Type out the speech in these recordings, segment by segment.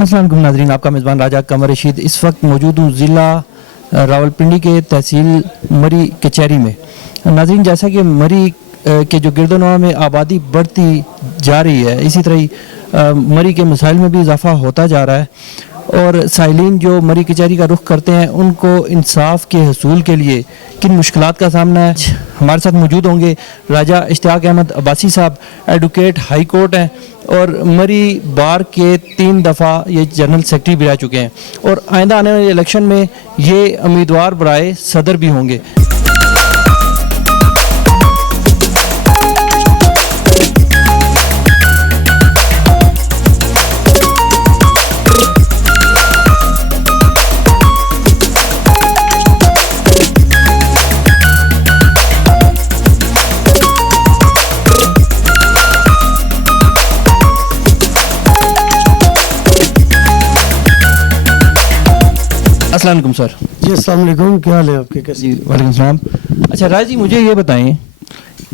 अस्सलाम वालेकुम नाज़रीन, आपका मेज़बान राजा कमर रशीद इस वक्त मौजूद हूँ ज़िला रावलपिंडी के तहसील मरी कचहरी में। नाज़रीन, जैसा कि मरी के जो गिरदोनवा में आबादी बढ़ती जा रही है, इसी तरह ही मरी के मसाइल में भी इजाफा होता जा रहा है और साइलिन जो मरी कचहरी का रुख करते हैं उनको इंसाफ के हसूल के लिए किन मुश्किलात का सामना है। हमारे साथ मौजूद होंगे राजा इश्तियाक अहमद अब्बासी साहब, एडवोकेट हाई कोर्ट हैं और मरी बार के 3 दफ़ा ये जनरल सेक्रेटरी भी रह चुके हैं और आइंदा आने वाले इलेक्शन में ये उम्मीदवार बराए सदर भी होंगे। अस्सलाम वालेकुम सर। जी अस्सलाम वालेकुम, क्या हाल है आपके? कैसे? जी वालेकुम सलाम। अच्छा राज जी, मुझे ये बताएं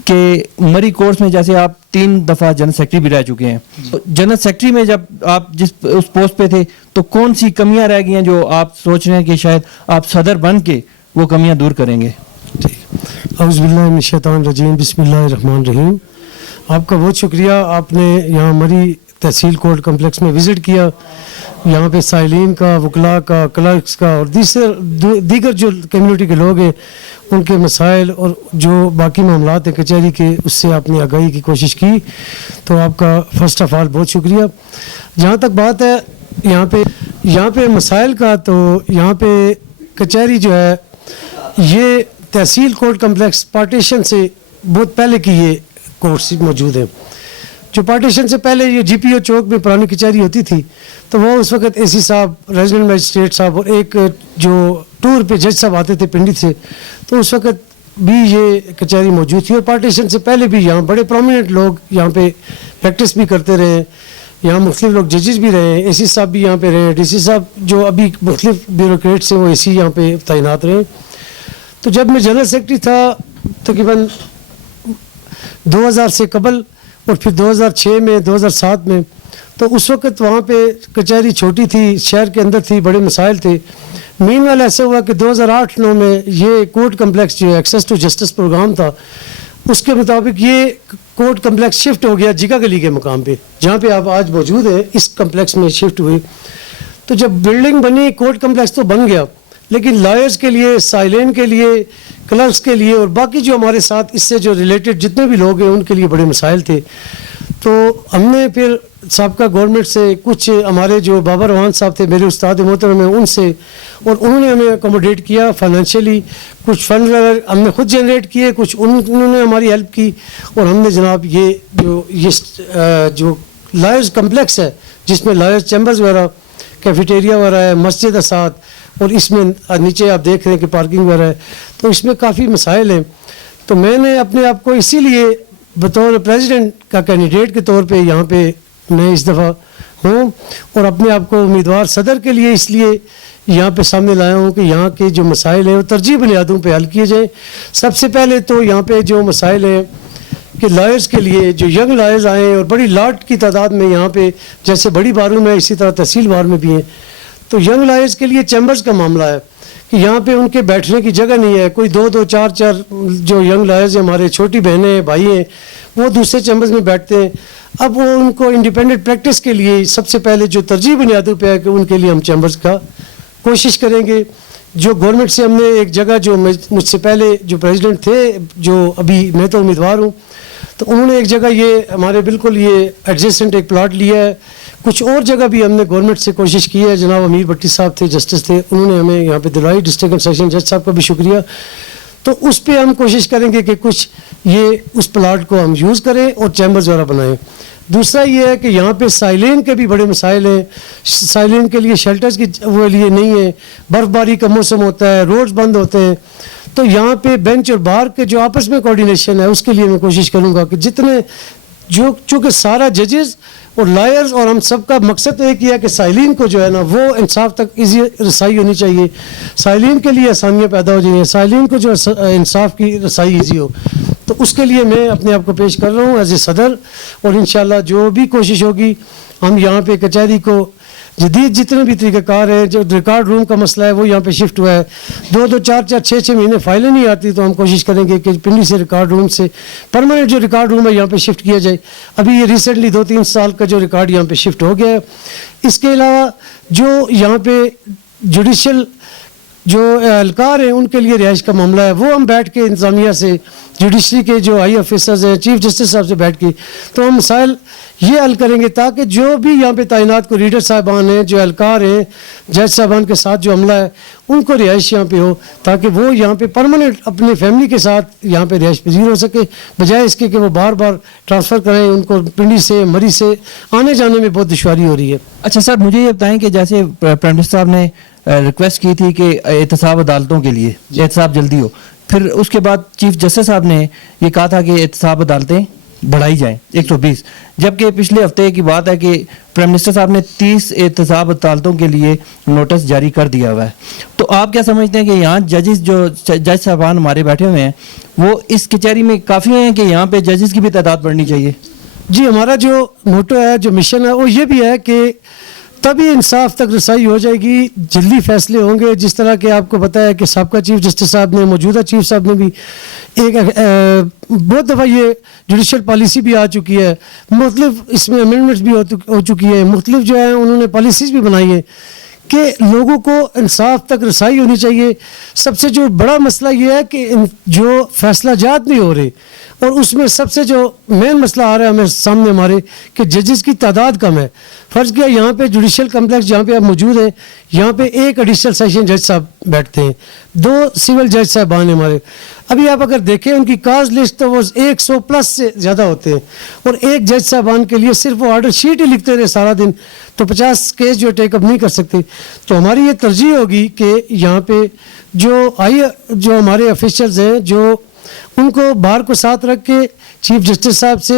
कि मरी कोर्स में जैसे आप 3 दफ़ा जनरल सेक्रेटरी भी रह चुके हैं, तो जनरल सेक्रेटरी में जब आप जिस उस पोस्ट पे थे तो कौन सी कमियां रह गई हैं जो आप सोच रहे हैं कि शायद आप सदर बन के वो कमियां दूर करेंगे? ठीक, औज़ुबिल्लाहि मिनश शैतानिर रजीम, बिस्मिल्लाहिर रहमानिर रहीम। आपका बहुत शुक्रिया, आपने यहाँ मरी तहसील कोर्ट कम्प्लेक्स में विज़िट किया। यहाँ पे साइलिन का, वकला का, क्लर्क्स का और दीगर जो कम्युनिटी के लोग हैं उनके मसाइल और जो बाकी मामलात हैं कचहरी के, उससे आपने आगाही की कोशिश की, तो आपका फ़र्स्ट ऑफ ऑल बहुत शुक्रिया। जहाँ तक बात है यहाँ पे मसाइल का, तो यहाँ पे कचहरी जो है ये तहसील कोर्ट कम्प्लेक्स पार्टीशन से बहुत पहले की ये कोर्ट्स मौजूद है। जो पार्टीशन से पहले ये जीपीओ चौक में पुरानी कचहरी होती थी, तो वो उस वक्त एसी साहब, रेजिडेंट मजिस्ट्रेट साहब और एक जो टूर पे जज साहब आते थे पिंडी से, तो उस वक्त भी ये कचहरी मौजूद थी। और पार्टीशन से पहले भी यहाँ बड़े प्रोमिनेंट लोग यहाँ पे प्रैक्टिस भी करते रहे, यहाँ मुख्तलिफ लोग जजेस भी रहे, एसी साहब भी यहाँ पे रहे, डीसी साहब जो अभी मुख्तलिफ ब्यूरोक्रेट्स हैं वो एसी यहाँ पे तैनात रहे। तो जब मैं जनरल सेक्रेटरी था तकरीबन 2000 से कबल और फिर 2006 में, 2007 में, तो उस वक्त वहाँ पे कचहरी छोटी थी, शहर के अंदर थी, बड़े मसाइल थे। मीनवाइल ऐसे हुआ कि 2008-9 में ये कोर्ट कम्प्लेक्स जो एक्सेस टू जस्टिस प्रोग्राम था, उसके मुताबिक ये कोर्ट कम्प्लेक्स शिफ्ट हो गया जिगा गली के मुकाम पे, जहाँ पे आप आज मौजूद हैं, इस कम्प्लेक्स में शिफ्ट हुए। तो जब बिल्डिंग बनी, कोर्ट कम्प्लेक्स तो बन गया, लेकिन लॉयर्स के लिए, साइलेन के लिए, क्लर्क्स के लिए और बाकी जो हमारे साथ इससे जो रिलेटेड जितने भी लोग हैं उनके लिए बड़े मसाइल थे। तो हमने फिर साबका गवर्नमेंट से, कुछ हमारे जो बाबर रवान साहब थे, मेरे उस्ताद मोहतरम हैं, उनसे, और उन्होंने हमें अकोमोडेट किया फाइनेंशियली। कुछ फंड हमने खुद जनरेट किए, कुछ उन्होंने हमारी हेल्प की, और हमने जनाब ये जो लॉयर्स कम्प्लेक्स है जिसमें लॉयर्स चैम्बर्स वगैरह, कैफेटेरिया वगैरह है, मस्जिद है साथ, और इसमें नीचे आप देख रहे हैं कि पार्किंग वगैरह है, तो इसमें काफ़ी मसाइल हैं। तो मैंने अपने आप को इसीलिए बतौर प्रेसिडेंट का कैंडिडेट के तौर पे यहाँ पे मैं इस दफ़ा हूँ और अपने आप को उम्मीदवार सदर के लिए इसलिए यहाँ पे सामने लाया हूँ कि यहाँ के जो मसाइल हैं वो तरजीह बुनियादों पे हल किए जाएँ। सबसे पहले तो यहाँ पे जो मसाइल हैं कि लॉयर्स के लिए जो यंग लॉयर्स आए और बड़ी लाट की तादाद में यहाँ पे, जैसे बड़ी बारों में, इसी तरह तहसील बार में भी हैं, तो यंग लॉयर्स के लिए चैम्बर्स का मामला है कि यहाँ पे उनके बैठने की जगह नहीं है। कोई 2-2, 4-4 जो यंग लॉयर्स हैं, हमारे छोटी बहनें हैं, भाई हैं, वो दूसरे चैम्बर्स में बैठते हैं। अब वो उनको इंडिपेंडेंट प्रैक्टिस के लिए सबसे पहले जो तरजीह बुनियादों पे है कि उनके लिए हम चैम्बर्स का कोशिश करेंगे। जो गवर्नमेंट से हमने एक जगह, जो मुझसे पहले जो प्रेसिडेंट थे, जो अभी मैं तो उम्मीदवार हूँ, तो उन्होंने एक जगह ये हमारे बिल्कुल ये एडजेसेंट एक प्लाट लिया है। कुछ और जगह भी हमने गवर्नमेंट से कोशिश की है। जनाब अमीर भट्टी साहब थे, जस्टिस थे, उन्होंने हमें यहाँ पे दिलवाई, डिस्ट्रिक्ट एंड सेशन जज साहब का भी शुक्रिया। तो उस पर हम कोशिश करेंगे कि कुछ ये उस प्लाट को हम यूज़ करें और चैम्बर्स वगैरह बनाएं। दूसरा ये है कि यहाँ पे साइलेन के भी बड़े मसाइल हैं। साइलेन के लिए शेल्टर्स की वो लिए नहीं है, बर्फबारी का मौसम होता है, रोड्स बंद होते हैं, तो यहाँ पे बेंच और बार के जो आपस में कोऑर्डिनेशन है उसके लिए मैं कोशिश करूँगा कि जितने जो, चूँकि सारा जजेस और लॉयर्स और हम सब का मकसद एक ही है कि साइलिन को जो है ना वो इंसाफ तक इजी रसाई होनी चाहिए, साइलिन के लिए आसानियाँ पैदा हो जाएंगी, साइलिन को जो इंसाफ की रसाई इजी हो। तो उसके लिए मैं अपने आप को पेश कर रहा हूँ एज ए सदर, और इंशाल्लाह जो भी कोशिश होगी हम यहाँ पे कचहरी को जदीद जितने भी तरीक़ाकार हैं, जो रिकॉर्ड रूम का मसला है वो यहाँ पे शिफ्ट हुआ है। 2-2, 4-4, 6-6 महीने फाइलें नहीं आती, तो हम कोशिश करेंगे कि पिंडी से रिकॉर्ड रूम से परमानेंट जो रिकॉर्ड रूम है यहाँ पे शिफ्ट किया जाए। अभी ये रिसेंटली 2-3 साल का जो रिकॉर्ड यहाँ पे शिफ्ट हो गया है। इसके अलावा जो यहाँ पे जुडिशल जो एहलकार हैं उनके लिए रिहाइश का मामला है, वो हम बैठ के इंतज़ामिया से, जुडिशरी के जो हाई ऑफिसर्स हैं, चीफ जस्टिस साहब से बैठ के तो हम मसाइल ये हल करेंगे, ताकि जो भी यहाँ पे तैनात को रीडर साहबान हैं, जो एहलकार हैं, जज साहबान के साथ जो अमला है, उनको रिहाइश यहाँ पे हो, ताकि वो यहाँ पे परमानेंट अपनी फैमिली के साथ यहाँ पे रिहाइश पजीर हो सके, बजाय इसके कि वो बार बार ट्रांसफ़र करें। उनको पिंडी से, मरी से आने जाने में बहुत दुश्वारी हो रही है। अच्छा सर, मुझे ये बताएं कि जैसे प्राइम मिनिस्टर साहब ने रिक्वेस्ट की थी कि एहतसाब अदालतों के लिए एहतसाब जल्दी हो, फिर उसके बाद चीफ जस्टिस साहब ने ये कहा था कि एहतसाब अदालतें बढ़ाई जाएं 120, जबकि पिछले हफ्ते की बात है कि प्राइम मिनिस्टर साहब ने 30 एहतसाब अदालतों के लिए नोटिस जारी कर दिया हुआ है। तो आप क्या समझते हैं कि यहाँ जजेस, जो जज साहबान हमारे बैठे हुए हैं, वो इस कचहरी में काफ़ी हैं कि यहाँ पे जजेस की भी तादाद बढ़नी चाहिए? जी, हमारा जो मोटो है, जो मिशन है, वो ये भी है कि तभी इंसाफ तक रसाई हो जाएगी, जल्दी फैसले होंगे। जिस तरह के आपको पता है कि साबका चीफ जस्टिस साहब ने, मौजूदा चीफ साहब ने भी एक बहुत दफ़ा ये जुडिशल पॉलिसी भी आ चुकी है, मुख्तलिफ इसमें अमेंडमेंट्स भी हो चुकी है, मुख्तलिफ जो है उन्होंने पॉलिसीज़ भी बनाई है कि लोगों को इंसाफ तक रसाई होनी चाहिए। सबसे जो बड़ा मसला ये है कि जो फैसला जात नहीं हो रहे, और उसमें सबसे जो मेन मसला आ रहा है हमें सामने हमारे कि जजेस की तादाद कम है। फ़र्ज़ किया यहाँ पे जुडिशल कम्प्लेक्स जहाँ पे आप मौजूद हैं, यहाँ पे एक एडिशनल सेशन जज साहब बैठते हैं, 2 सिविल जज साहबान हमारे। अभी आप अगर देखें उनकी काज लिस्ट तो वो 100+ से ज़्यादा होते हैं, और एक जज साहबान के लिए सिर्फ वो ऑर्डर शीट ही लिखते रहे सारा दिन, तो 50 केस जो टेकअप नहीं कर सकते। तो हमारी ये तरजीह होगी कि यहाँ पे जो हमारे ऑफिशियल्स हैं, जो उनको बार को साथ रख के चीफ जस्टिस साहब से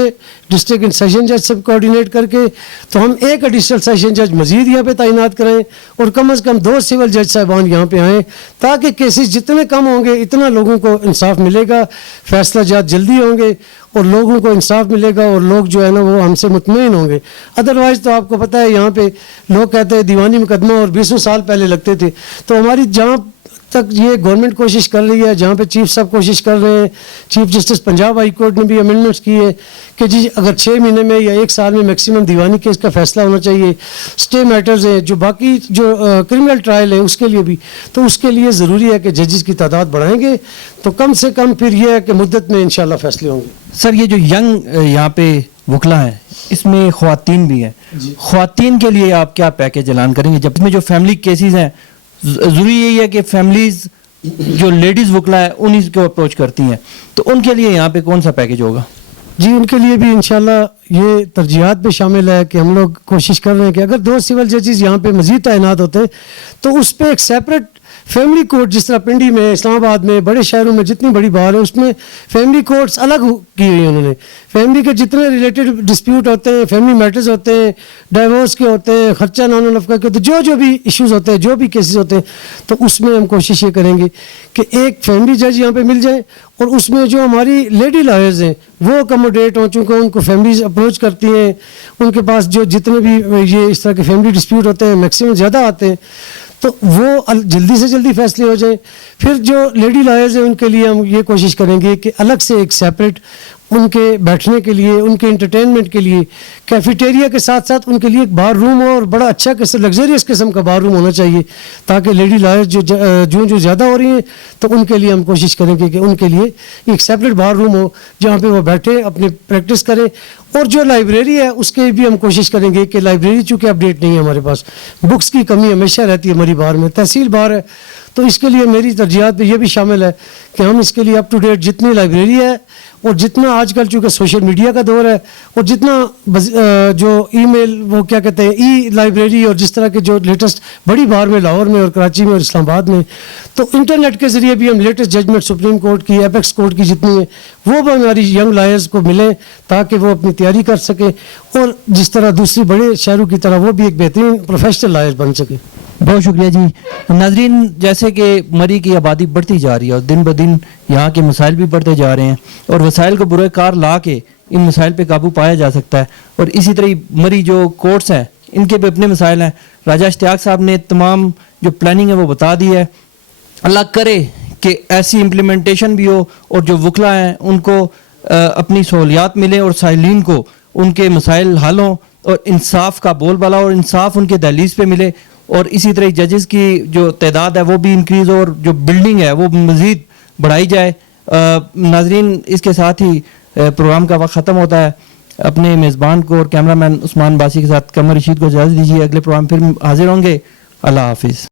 डिस्ट्रिक्ट एंड सेशन जज से कोऑर्डिनेट करके तो हम एक एडिशनल सेशन जज मजीद यहाँ पे तैनात करें, और कम से कम 2 सिविल जज साहबान यहाँ पे आएँ, ताकि केसेस जितने कम होंगे इतना लोगों को इंसाफ मिलेगा, फैसला जात जल्दी होंगे और लोगों को इंसाफ मिलेगा, और लोग जो है ना वो हमसे मुतमईन होंगे। अदरवाइज़ तो आपको पता है यहाँ पे लोग कहते हैं दीवानी मुकदमा और 20 साल पहले लगते थे। तो हमारी जहाँ तक ये गवर्नमेंट कोशिश कर रही है, जहाँ पे चीफ साहब कोशिश कर रहे हैं, chief justice Punjab high court ने भी अमेंडमेंट्स की है कि जी अगर 6 महीने में या 1 साल में मैक्सिमम दीवानी केस का फैसला होना चाहिए। स्टे मैटर्स है, जो बाकी जो क्रिमिनल ट्रायल है उसके लिए भी, तो उसके लिए ज़रूरी है कि जजेस की तादाद बढ़ाएंगे, तो कम से कम फिर यह है कि मुद्दत में इंशाल्लाह फैसले होंगे। सर, ये जो यंग यहाँ पे वकला हैं, इसमें ख्वातीन भी हैं, ख्वातीन के लिए आप क्या पैकेज ऐलान करेंगे? जब में जो फैमिली केसेस हैं, ज़रूरी यही है कि फैमिलीज जो लेडीज़ वकला है उन्हीं को अप्रोच करती हैं, तो उनके लिए यहाँ पे कौन सा पैकेज होगा? जी, उनके लिए भी इंशाल्लाह ये तरजीहात में शामिल है कि हम लोग कोशिश कर रहे हैं कि अगर 2 सिविल जजेस यहाँ पे मजीद तैनात होते हैं तो उस पर एक सेपरेट फैमिली कोर्ट, जिस तरह पिंडी में, इस्लामाबाद में, बड़े शहरों में जितनी बड़ी बार है उसमें फैमिली कोर्ट्स अलग की हुई हैं उन्होंने। फैमिली के जितने रिलेटेड डिस्प्यूट होते हैं, फैमिली मैटर्स होते हैं, डाइवोर्स के होते हैं, खर्चा नानो नफका के होते हैं, जो भी इश्यूज़ होते हैं, जो भी केसेस होते हैं, तो उसमें हम कोशिश ये करेंगे कि एक फैमिली जज यहाँ पे मिल जाए, और उसमें जो हमारी लेडी लॉयर्स हैं वो अकोमोडेट हो, चूँकि उनको फैमिलीज अप्रोच करती हैं, उनके पास जो जितने भी ये इस तरह के फैमिली डिस्प्यूट होते हैं मैक्सिमम ज़्यादा आते हैं, तो वो जल्दी से जल्दी फैसले हो जाए। फिर जो लेडी लॉयर्स हैं उनके लिए हम ये कोशिश करेंगे कि अलग से एक सेपरेट उनके बैठने के लिए, उनके एंटरटेनमेंट के लिए कैफेटेरिया के साथ साथ उनके लिए एक बार रूम हो, और बड़ा अच्छा किस्म, लग्जरियस किस्म का बार रूम होना चाहिए, ताकि लेडी लॉयर्स जो ज़्यादा हो रही हैं तो उनके लिए हम कोशिश करेंगे कि उनके लिए एक सेपरेट बार रूम हो जहाँ पे वो बैठे अपनी प्रैक्टिस करें। और जो लाइब्रेरी है उसके भी हम कोशिश करेंगे कि लाइब्रेरी चूँकि अपडेट नहीं है हमारे पास, बुक्स की कमी हमेशा रहती है हमारी बार में, तहसील बार है, तो इसके लिए मेरी तरजीहात में ये भी शामिल है कि हम इसके लिए अप टू डेट जितनी लाइब्रेरी है, और जितना आजकल चूँकि सोशल मीडिया का दौर है, और जितना जो ईमेल, वो क्या कहते हैं, ई लाइब्रेरी, और जिस तरह के जो लेटेस्ट बड़ी बार में लाहौर में और कराची में और इस्लामाबाद में, तो इंटरनेट के ज़रिए भी हम लेटेस्ट जजमेंट सुप्रीम कोर्ट की, एपेक्स कोर्ट की जितनी है वो भी हमारी यंग लॉयर्स को मिलें, ताकि वो अपनी तैयारी कर सकें, और जिस तरह दूसरी बड़े शहरों की तरह वो भी एक बेहतरीन प्रोफेशनल लॉयर बन सके। बहुत शुक्रिया जी। नाजरीन, जैसे कि मरी की आबादी बढ़ती जा रही है और दिन ब दिन यहाँ के मसाइल भी बढ़ते जा रहे हैं, और वसाइल को बुरे कार ला के इन मसाइल पे काबू पाया जा सकता है, और इसी तरह मरी जो कोर्ट्स हैं इनके भी अपने मसाइल हैं। राजा इश्तियाक साहब ने तमाम जो प्लानिंग है वो बता दी है। अल्लाह करे कि ऐसी इम्प्लीमेंटेशन भी हो और जो वकला हैं उनको अपनी सहूलियात मिले और साइलिन को उनके मसाइल हल हों और इंसाफ का बोलबाला और इंसाफ उनके दहलीज पे मिले। और इसी तरह जजेस की जो तादाद है वो भी इंक्रीज़ हो और जो बिल्डिंग है वो मज़ीद बढ़ाई जाए। नाजरीन, इसके साथ ही प्रोग्राम का वक्त ख़त्म होता है। अपने मेज़बान को और कैमरामैन उस्मान बासी के साथ कमर रशीद को इजाज़त दीजिए। अगले प्रोग्राम फिर हाजिर होंगे। अल्लाह हाफिज़।